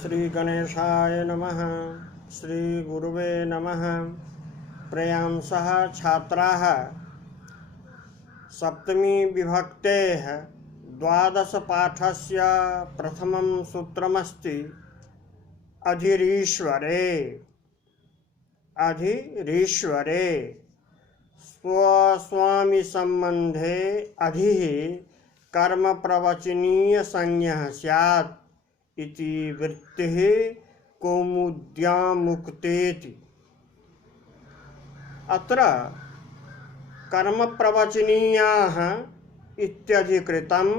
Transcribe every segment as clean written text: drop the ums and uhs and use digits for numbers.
श्री गणेशाय नमः। श्री गुरुवे नमः। प्रयांसः छात्राः सप्तमी विभक्तेः द्वादशपाठस्य प्रथमं सूत्रमस्ति अधिरीश्वरे। अधिरीश्वरे स्वस्वामी संबंधे अधिः कर्म प्रवचनीय संज्ञः स्यात् इति वृत्तिः कौमुद्यां मुक्तेति। अत्र कर्म प्रवचनीयाः इत्यधिकृतम्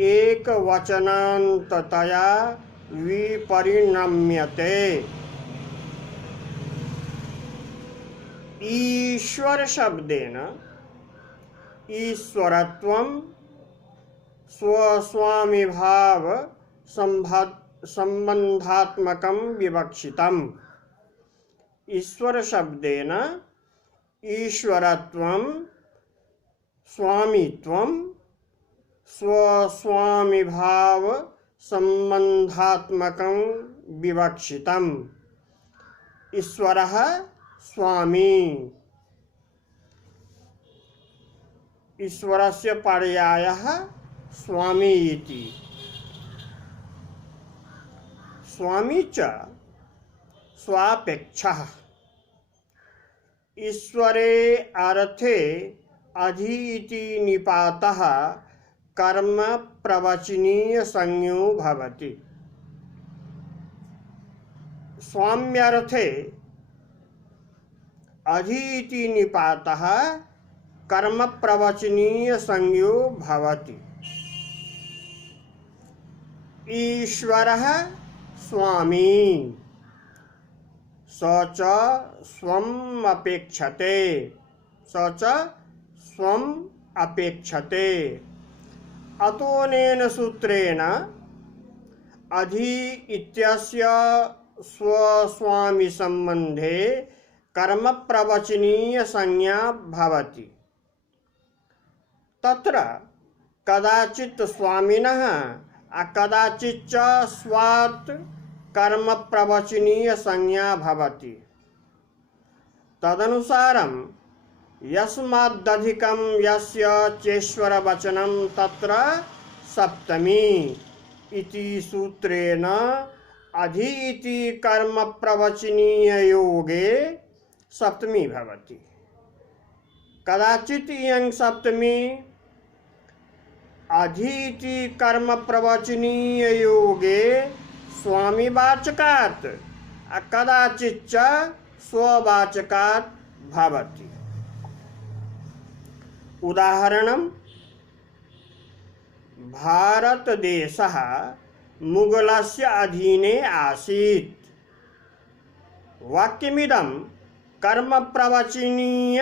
एकवचनान्ततया विपरिणम्यते। ईश्वर शब्देन ईश्वरत्वं स्वस्वामिभाव संबंधात्मकं विवक्षितम्। ईश्वर शब्देन ईश्वरत्वं स्वामित्वं स्वस्वामिभाव संबंधात्मकं विवक्षितम्। ईश्वरः स्वामी। ईश्वरस्य पर्यायः स्वामी इति। स्वामी च स्वापेक्षः। ईश्वरे अर्थे अधि इति निपातः कर्म प्रवचनीय संज्ञो भवति। स्वाम्यर्थे अधि इति निपातः कर्म प्रवचनीय संज्ञो भवति। ईश्वरः स्वामी स च स्वम् अपेक्षते। स च स्वम् अपेक्षते। अतोनेन सूत्रेण अधि इत्यस्य स्वस्वामी संबंधे कर्म प्रवचनीय संज्ञा भवति। तत्र कदाचित् स्वामिनः कदाचिच्च स्वात् कर्म प्रवचनीय संज्ञा भवति। तदनुसारं यस्मादधिकं यस्य चेश्वर वचनं तत्र सप्तमी इति सूत्रेण अधि इति कर्म प्रवचनीय योगे सप्तमी भवति। कदाचित् इयं सप्तमी अधि इति कर्म प्रवचनीय योगे स्वामिवाचकात् कदाचिच्च स्ववाचकात् भवति। उदाहरणं भारतदेशः मुगलस्य अधीने आसीत्। वाक्यमिदं कर्म प्रवचनीय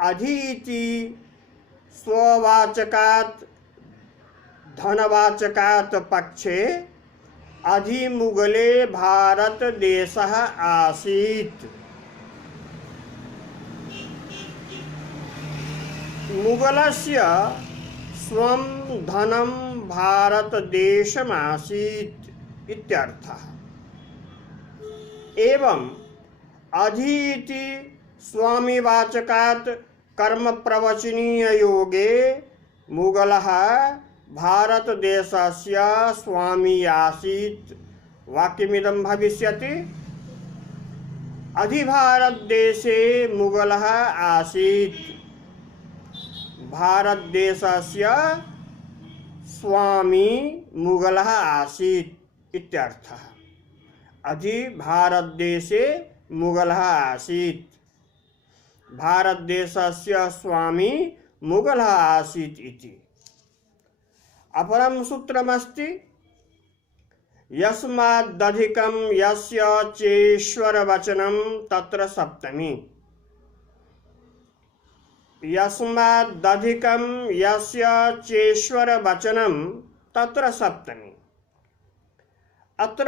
अधि इति स्ववाचकात् धनवाचकात् पक्षे अधि मुगले भारतदेशः आसीत्। मुगलस्य स्वं धनं भारतदेशमासीत् इत्यर्थः। एवं अधि इति स्वामिवाचकात् कर्म प्रवचनीय योगे मुगलः भारतदेशस्य स्वामी आसीत्। वाक्यमिदं भविष्यति अधि भारतदेशे मुगलः आसीत्। भारतदेशस्य स्वामी मुगलः आसीत् इत्यर्थः। अधि भारतदेशे मुगलः आसीत्। भारतदेशस्य स्वामी मुगलः आसीत् इति। अपरं सूत्रमस्ति यस्मादधिकं यस्य चेश्वर वचनं तत्र सप्तमी। यस्मादधिकं यस्य चेश्वर वचनं तत्र सप्तमी। अत्र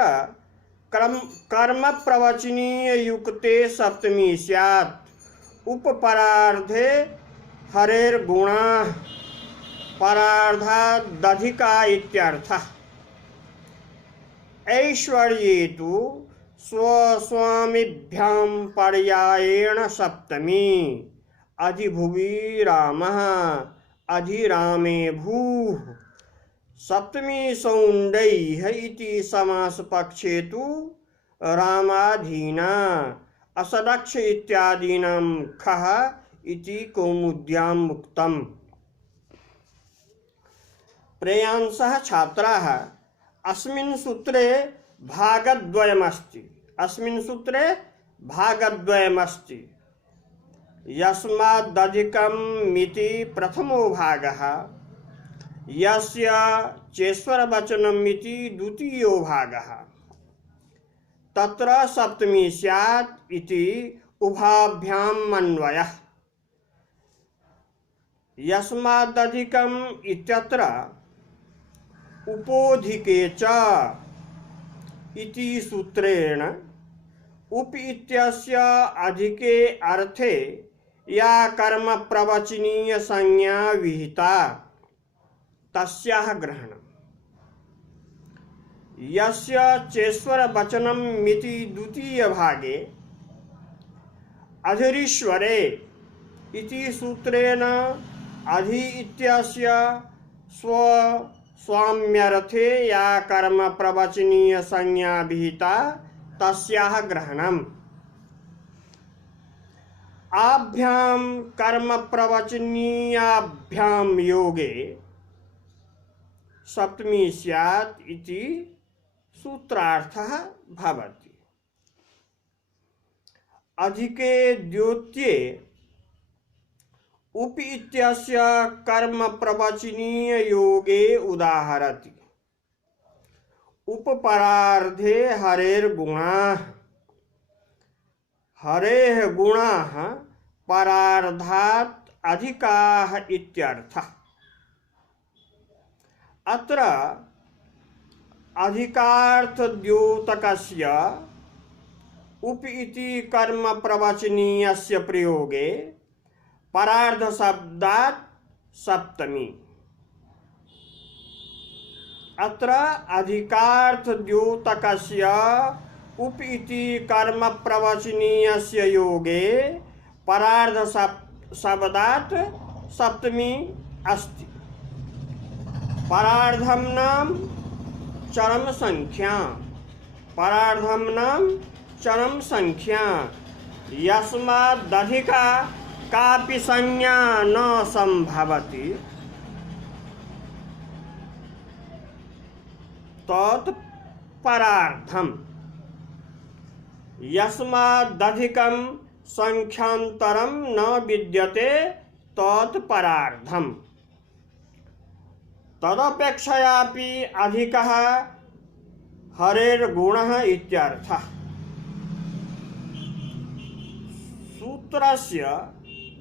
कर्म प्रवचनीय युक्ते सप्तमी स्यात्। उपपरार्धे हरेर्गुणाः परार्धादधिका इत्यर्थः। ऐश्वर्ये तु स्वस्वामिभ्यां पर्यायेण सप्तमी अधिभुवि रामः अधिरामे भूः सप्तमी सौण्डैः इति समासपक्षे तु रामाधीना असदक्ष इत्यादीनां खः इति कौमुद्यां उक्तम्। प्रेयांसः छात्राः अस्मिन् सूत्रे भागद्वयमस्ति। अस्मिन् सूत्रे भागद्वयमस्ति। यस्मादधिकमिति प्रथमो भागः यस्य चेश्वरवचनमिति द्वितीयो भागः तत्र सप्तमी स्यात् इति उभाभ्याम् अन्वयः। यस्मादधिकम् इत्यत्र उपोधिके च इति सूत्रेण उप इत्यस्य अधिके अर्थे या कर्म प्रवचनीय संज्ञा विहिता तस्याः ग्रहणम्। यस्य चेश्वर वचनम् मिति द्वितीय भागे अधिरीश्वरे इति सूत्रेण अधि इत्यस्य स्वाम्यर्थे या कर्म प्रवचनीय संज्ञा विहिता तस्याः ग्रहणम्। आभ्यां कर्म प्रवचनीयाभ्यां योगे सप्तमी स्यात् इति सूत्रार्थः भवति। अधिके द्योत्ये उप इत्यस्य कर्म प्रवचनीय योगे उदाहरति। उपपरार्धे हरेर्गुणाः हरेः गुणाः परार्धात् अधिकाः इत्यर्थः। अत्र अधिकार्थद्योतकस्य उप इति कर्म प्रवचनीयस्य प्रयोगे परार्ध शब्दात् सप्तमी। अत्र अधिकार्थद्योतकस्य उप इति कर्म प्रवचनीयस्य योगे परार्ध शब्दात् सप्तमी अस्ति। परार्धं नाम चरम संख्या। परार्धं नाम चरम संख्या। यस्मादधिका कापि संज्ञा न संभवति तत् परार्धम्। यस्मादधिकं संख्यान्तरं न विद्यते तत् परार्धम्। तदपेक्षयापि अधिकः हरेर्गुणः इत्यर्थः। सूत्रस्य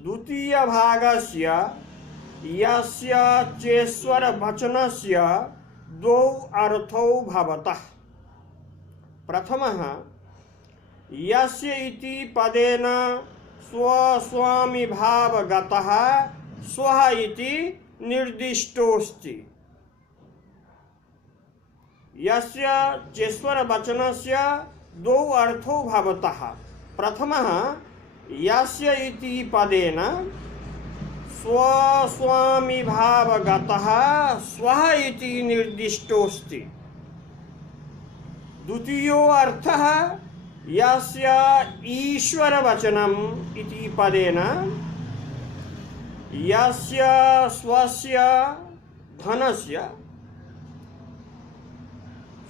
द्वितीय भागस्य यस्य चेश्वर वचनस्य द्वौ अर्थौ भवतः। प्रथमः यस्य इति पदेन स्वस्वामिभावगतः स्वः इति निर्दिष्टोऽस्ति। यस्य चेश्वर वचनस्य द्वौ अर्थौ भवतः। प्रथमः यस्य इति पदेन स्वस्वामिभावगतः स्वः इति निर्दिष्टोऽस्ति। द्वितीयो अर्थः यस्य ईश्वरवचनम् इति पदेन यस्य स्वस्य धनस्य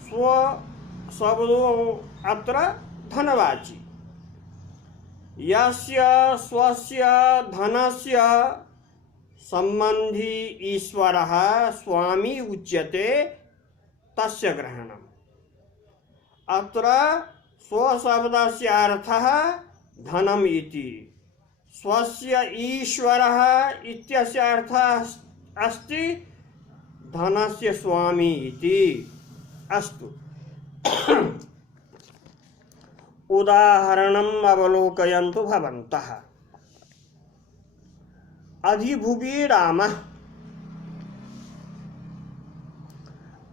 स्व शब्दो अत्र धनवाची। यस्य स्वस्य धनस्य संबंधी ईश्वरः स्वामी उच्यते तस्य ग्रहणम्। अत्र स्वशब्दस्य अर्थः धनम् इति। स्वस्य ईश्वरः इत्यस्य अर्थः अस्ति धनस्य स्वामी इति। अस्तु उदाहरणम् अवलोकयन्तु भवन्तः। अधिभुवि रामः।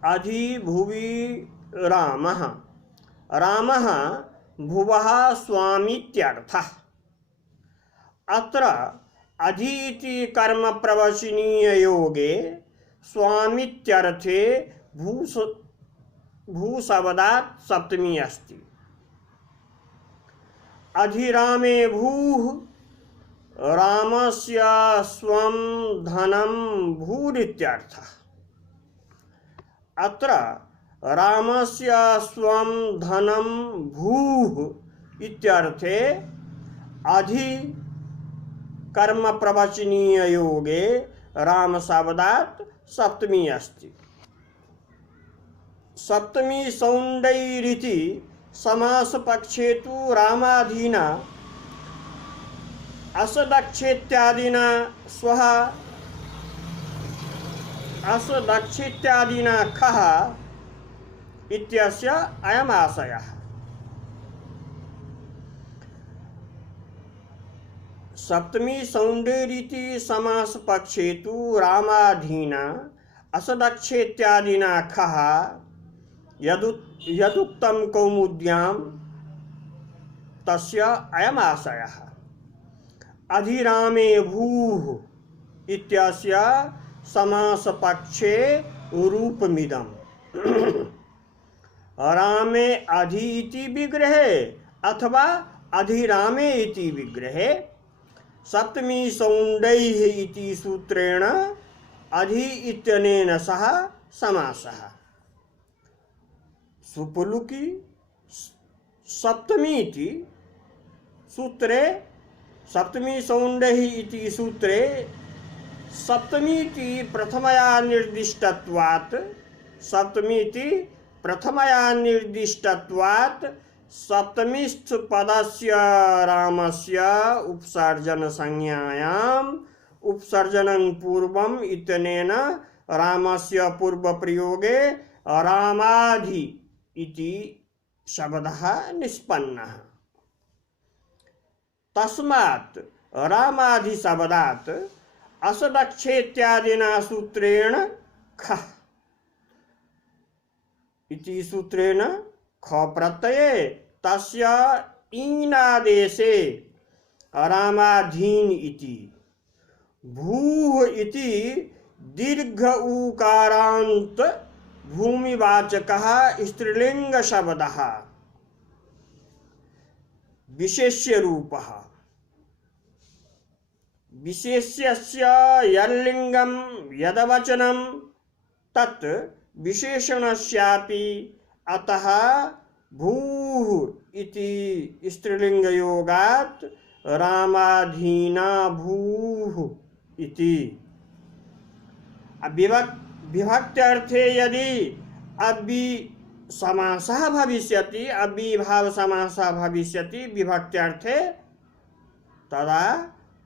अधिभुवि रामः रामः भुवः स्वामीत्यर्थः। अत्र अधि इति कर्मप्रवचनीययोगे स्वामीत्यर्थे भूशब्दात् सप्तमी अस्ति। अधिरामे भूः रामस्य स्वं धनं भूरित्यर्थः। अत्र रामस्य स्वं धनं भूः इत्यर्थे अधि कर्म प्रवचनीय योगे राम शब्दात् सप्तमी अस्ति। सप्तमी सौण्डैरिति समास पक्षे तु रामादीना असदक्षेत्यादिना स्वः असदक्षेत्यादिना खः इत्यस्य अयम् आशयः। सप्तमी सौण्डैरिति समास पक्षे तु रामादीना असदक्षेत्यादिना खः यदुक्तं कौमुद्यां तस्य अयम् आशयः। अधिरामे भूः इत्यस्य समास पक्षे रूपमिदम्। रामे अधि इति विग्रहे अथवा अधिरामे इति विग्रहे सप्तमी सौण्डैः इति सूत्रेण अधि इत्यनेन सह समासः। सुपुलुकी सप्तमी इति सूत्रे सप्तमी सौण्डैः इति सूत्रे सप्तमीति प्रथमया निर्दिष्टत्वात् सप्तमीति प्रथमया निर्दिष्टत्वात् सप्तमीस्थ पदस्य रामस्य उपसर्जन संज्ञायाम् उपसर्जनं पूर्वम् इत्यनेन रामस्य पूर्व प्रयोगे रामाधि इति शब्दः निष्पन्नः। तस्मात् रामाधि शब्दात् असदक्षेत्यादिना सूत्रेण खः इति सूत्रेण ख प्रत्यये तस्य ईनादेशे रामाधीन इति भूः इति दीर्घ उकारान्त भूमिवाचकः स्त्रीलिंग शब्दः विशेष्य रूपः। विशेष्यस्य यल्लिंगं यदवचनं तत् विशेषणस्यापि अतः भूः इति स्त्रीलिंगयोगात् रामाधीना भूः इति। विभक्त्यर्थे यदि अभी समासः भविष्यति अविभाव समासः भविष्यति विभक्त्यर्थे तदा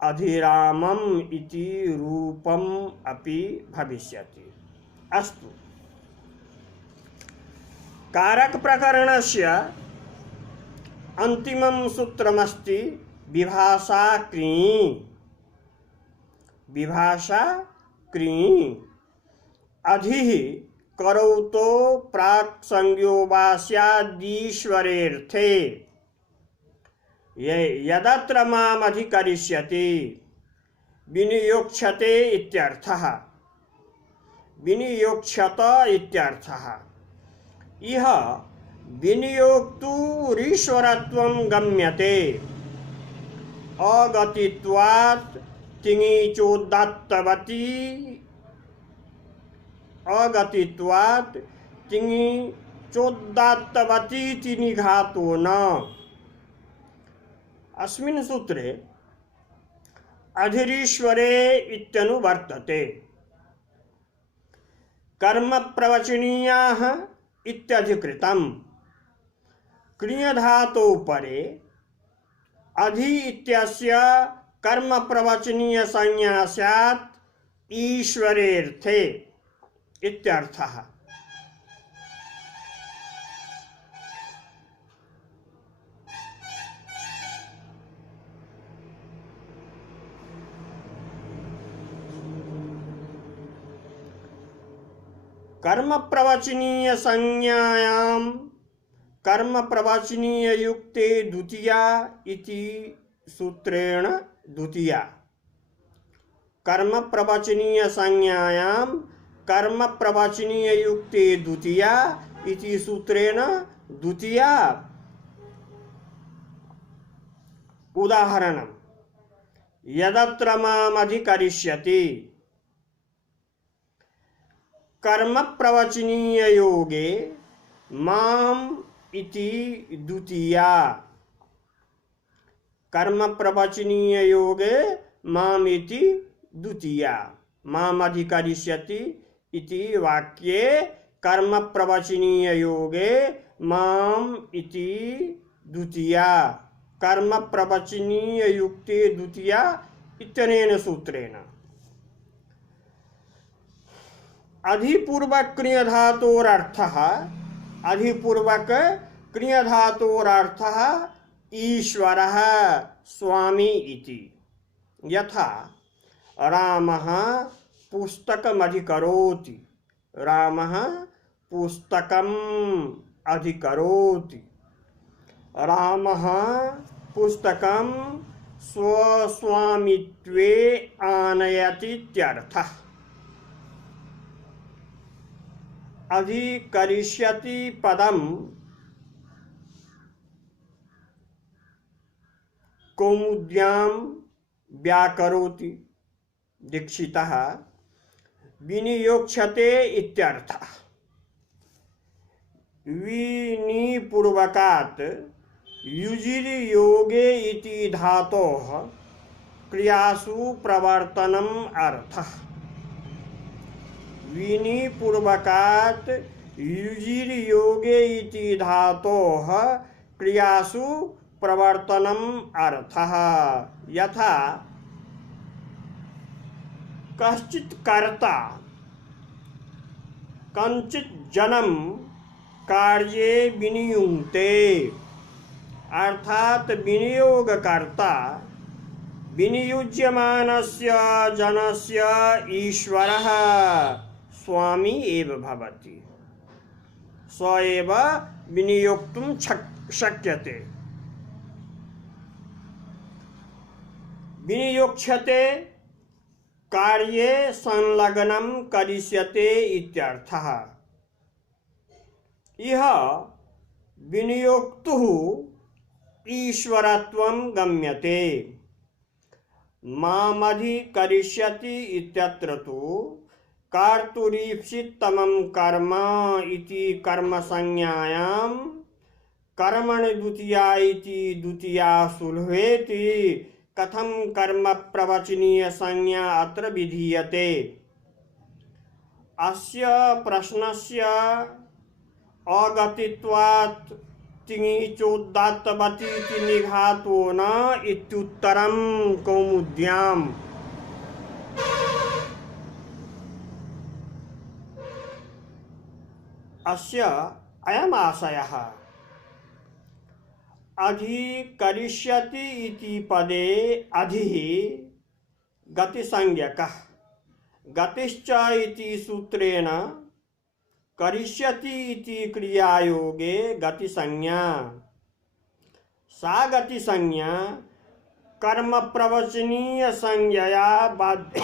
अधिरामम् इति रूपम् अपि भविष्यति। अस्तु कारक प्रकरणस्य अन्तिमं सूत्रमस्ति विभाषा क्री। विभाषा क्री अधिः करौतो प्राक् संज्ञो वा स्यादीश्वरेऽर्थे यदत्र माम् अधिकरिष्यति विनियोक्ष्यते इत्यर्थः। विनियोक्ष्यत इत्यर्थः। इह विनियोक्तुरीश्वरत्वं गम्यते अगतित्वात् तिङि चोदात्तवती अगतित्वात् तिङि चोदात्तवतीति निघातो न। अस्मिन् सूत्रे अधिरीश्वरे इत्यनुवर्तते। कर्म प्रवचनीयाः इत्यधिकृतम् क्रियधातौ परे अधि इत्यस्य कर्म प्रवचनीय संज्ञा स्यात् ईश्वरेऽर्थे इत्यर्थः। कर्म प्रवचनीय संज्ञायां कर्म प्रवचनीय युक्ते द्वितीया इति सूत्रेण द्वितीया। कर्म प्रवचनीय संज्ञायां कर्म प्रवचनीय युक्ते द्वितीया इति सूत्रेण द्वितीया। उदाहरणं यदत्र मामधिकरिष्यति कर्म प्रवचनीय योगे माम इति द्वितीया। कर्म प्रवचनीय योगे माम इति द्वितीया। माम अधिकरिष्यति इति वाक्ये कर्म प्रवचनीय योगे माम इति द्वितीया। कर्म प्रवचनीय युक्ते द्वितीया इत्यनेन सूत्रेण। अधिपूर्वक क्रियधातोरर्थः अधिपूर्वक क्रियधातोरर्थः ईश्वरः स्वामी इति। यथा रामः पुस्तकमधिकरोति रामः पुस्तकम् अधिकरोति। रामः पुस्तकं स्वस्वामित्वे आनयति इत्यर्थः। अधिकरिष्यति पदं कौमुद्यां व्याकरोति दीक्षितः विनियोक्ष्यते इत्यर्थः। विनिपूर्वकात् युजिरि योगे इति धातोः क्रियासु प्रवर्तनम् अर्थः। विनिपूर्वकात् युजिरि योगे इति धातोः क्रियासु प्रवर्तनम् अर्थः। यथा कश्चित् कर्ता कञ्चित् जनं कार्ये विनियुङ्क्ते अर्थात विनियोगकर्ता विनियुज्यमानस्य जनस्य ईश्वरः स्वामी एव भवति। स एव विनियोक्तुं शक्यते। विनियोक्ष्यते कार्ये संलग्नं करिष्यते इत्यर्थः। यह विनियोक्तुः ईश्वरत्वं गम्यते। मामधिकरिष्यति इत्यत्र तु कर्तुरीप्सितमं कर्म इति कर्मसंज्ञायां कर्मणि द्वितीया इति द्वितीया सुलभेति कथं कर्म प्रवचनीय संज्ञा अत्र विधीयते। अस्य प्रश्नस्य अगतित्वात् तिङिचोदात्तवतीति निघातो न इत्युत्तरं कौमुद्याम्। अस्य अयम् आशयः। अधिकरिष्यति इति पदे अधिः गतिसंज्ञकः। गतिश्च इति सूत्रेण करिष्यति इति क्रियायोगे गतिसंज्ञा। सा गतिसंज्ञा कर्म प्रवचनीय संज्ञया बाध्य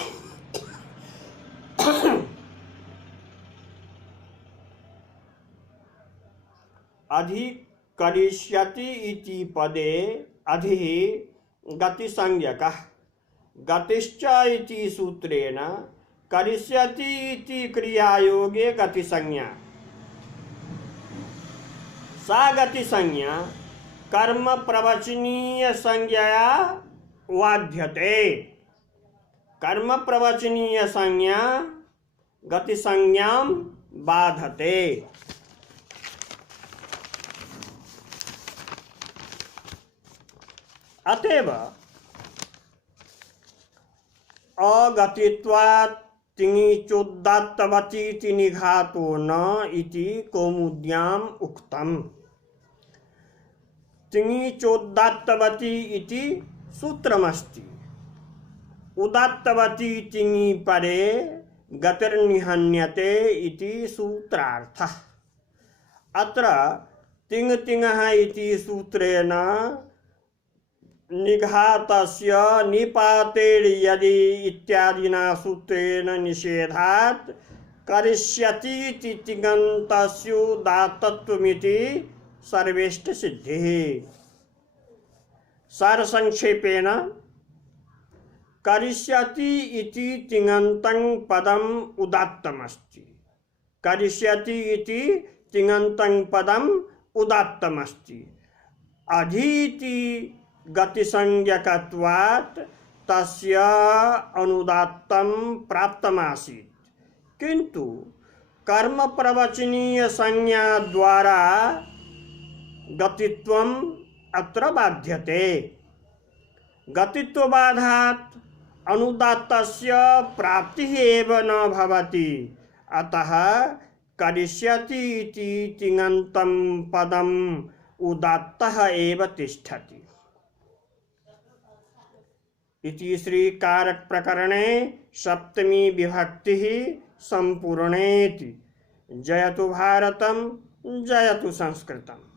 अधिकरिष्यति इति पदे अधिः गतिसंज्ञकः। गतिश्च इति सूत्रेण करिष्यति इति क्रियायोगे गतिसंज्ञा। सा गतिसंज्ञा कर्म प्रवचनीय संज्ञया बाध्यते। कर्म प्रवचनीय संज्ञा गतिसंज्ञां बाधते। अतएव अगतित्वात् तिङिचोदात्तवतीति निघातो न इति कौमुद्याम् उक्तम्। तिङिचोदात्तवती इति सूत्रमस्ति। उदात्तवती तिङि परे गतिर्निहन्यते इति सूत्रार्थः। अत्र तिङ् तिङः इति सूत्रेण निघातस्य निपातेर् यदि इत्यादिना सूत्रेण निषेधात् करिष्यति इति तिङन्तस्योदात्तत्वमिति सर्वेष्ट सिद्धिः। सारसंक्षेपेण करिष्यति इति तिङन्तं पदम् उदात्तमस्ति। करिष्यति इति तिङन्तं पदम् उदात्तमस्ति। अधीति गतिसंज्ञकत्वात् तस्य अनुदात्तं प्राप्तमासीत्, किन्तु कर्म प्रवचनीय संज्ञा द्वारा गतित्वम् अत्र बाध्यते। गतित्वबाधात् अनुदात्तस्य प्राप्तिः एव न भवति। अतः करिष्यति इति तिङन्तं पदम् उदात्तः एव तिष्ठति। इति श्री कारक प्रकरणे सप्तमी विभक्तिः सम्पूर्णेति। जयतु भारतम्, जयतु संस्कृतम्।